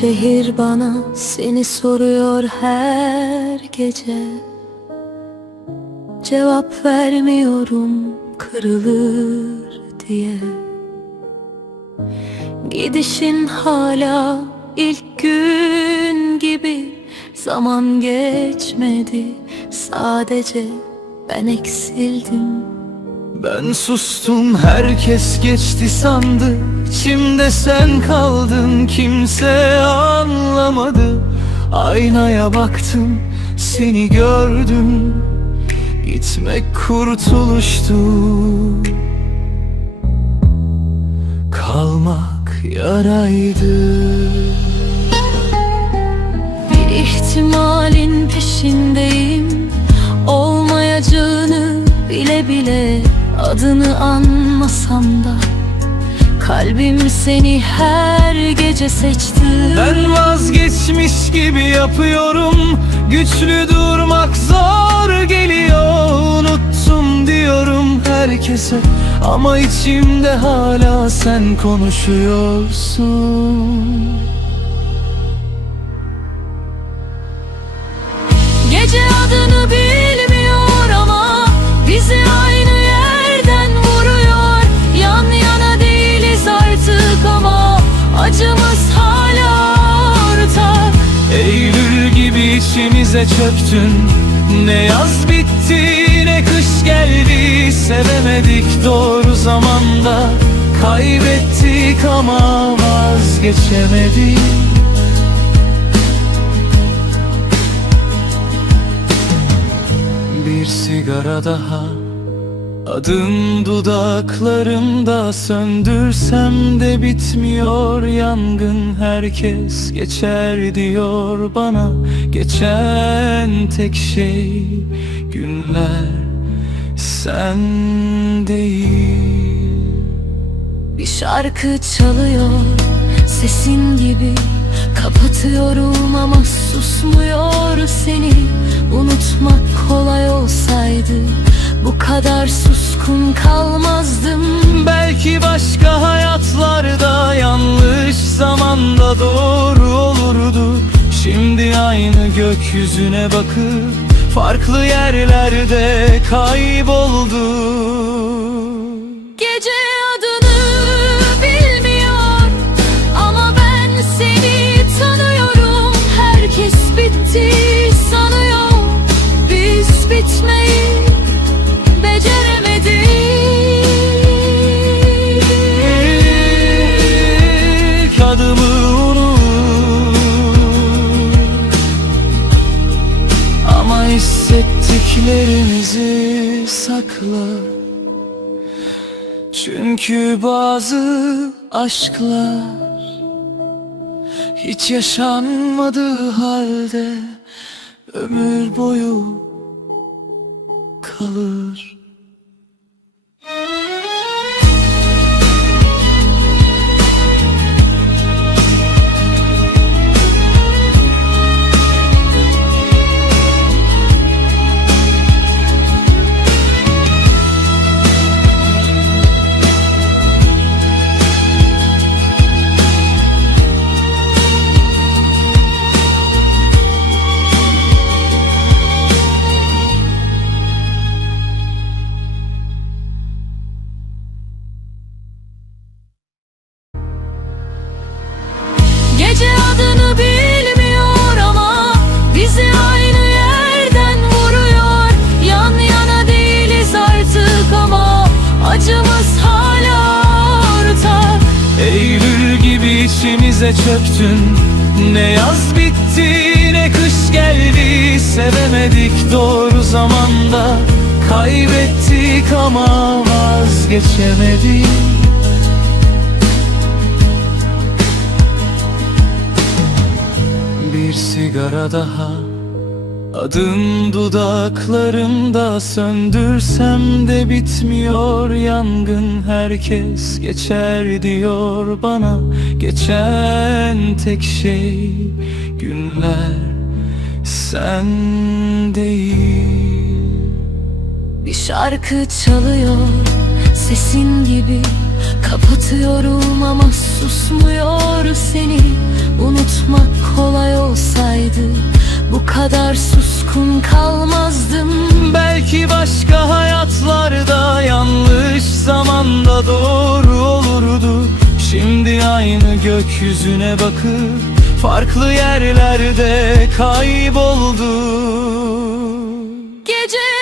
şehir bana seni soruyor her gece. Cevap vermiyorum kırılır diye. Gidişin hala ilk gün gibi. Zaman geçmedi sadece ben eksildim Ben sustum herkes geçti sandı. İçimde sen kaldın kimse anlamadı. Aynaya baktım seni gördüm. Gitmek kurtuluştu. Kalmak yaraydı. Bir ihtimalin peşindeyim. Olmayacağını bile bile Adını anmasam da Kalbim seni her gece seçti. Ben vazgeçmiş gibi yapıyorum. Güçlü durmak zor geliyor. Unuttum diyorum herkese. Ama içimde hala sen konuşuyorsun içimize çöktün. Ne yaz bitti ne kış geldi. Sevemedik doğru zamanda. Kaybettik ama vazgeçemedik. Bir sigara daha Adın dudaklarımda söndürsem de bitmiyor yangın. Herkes geçer diyor bana. Geçen tek şey günler sen değil Bir şarkı çalıyor sesin gibi. Kapatıyorum ama susmuyor seni. Unutmak kolay olsaydı Bu kadar suskun kalmazdım. Belki başka hayatlarda yanlış zamanda doğru olurdu. Şimdi aynı gökyüzüne bakıp farklı yerlerde kayboldu hissettiklerimizi sakla. Çünkü bazı aşklar Hiç yaşanmadığı halde Ömür boyu kalır içimize çöktün. Ne yaz bitti ne kış geldi. Sevemedik doğru zamanda. Kaybettik ama vazgeçemedik. Bir sigara daha Adın dudaklarımda söndürsem de bitmiyor yangın. Herkes geçer diyor bana. Geçen tek şey günler sen değil Bir şarkı çalıyor sesin gibi Kapatıyorum ama susmuyor seni. Unutmak kolay olsaydı Bu kadar suskun kalmazdım. Belki başka hayatlarda yanlış zamanda doğru olurdu. Şimdi aynı gökyüzüne bakıp farklı yerlerde kayboldu Gece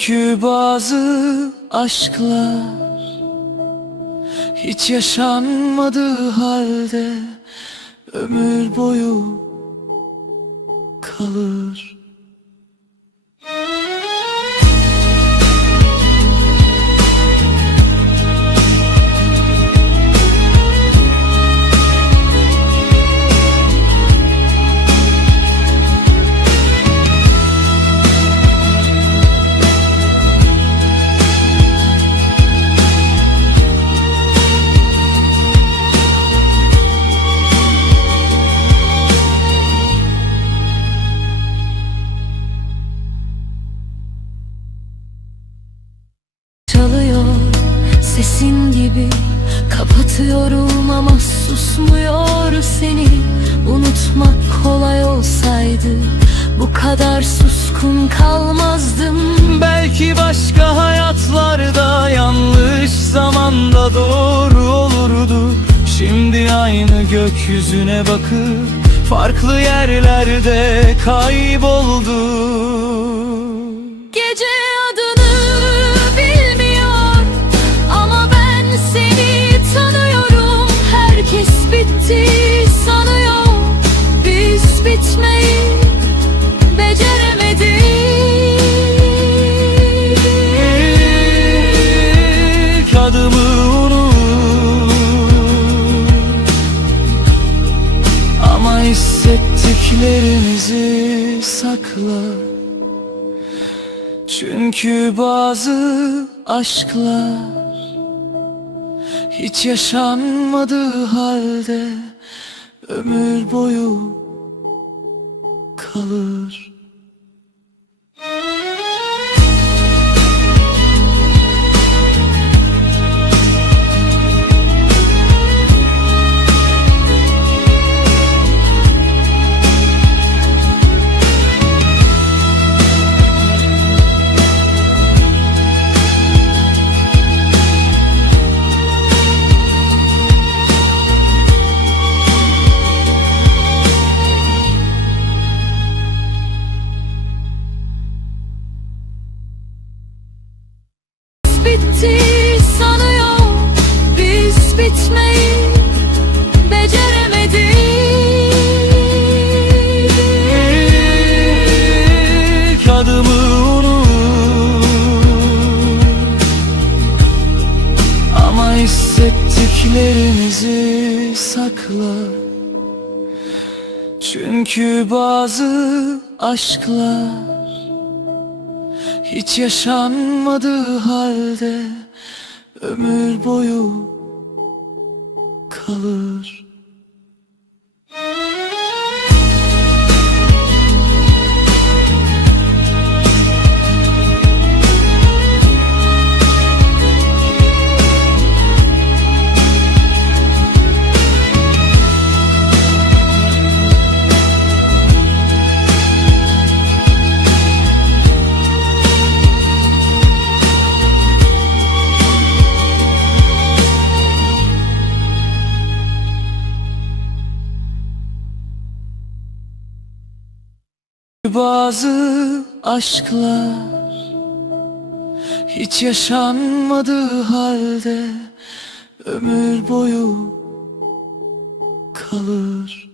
Çünkü bazı aşklar Hiç yaşanmadığı halde Ömür boyu kalır Bu kadar suskun kalmazdım. Belki başka hayatlarda yanlış zamanda doğru olurdu. Şimdi aynı gökyüzüne bakıp farklı yerlerde kayboldu Çünkü bazı aşklar Hiç yaşanmadığı halde Ömür boyu kalır Çünkü bazı aşklar Hiç yaşanmadığı halde Ömür boyu kalır Bazı aşklar hiç yaşanmadığı halde ömür boyu kalır.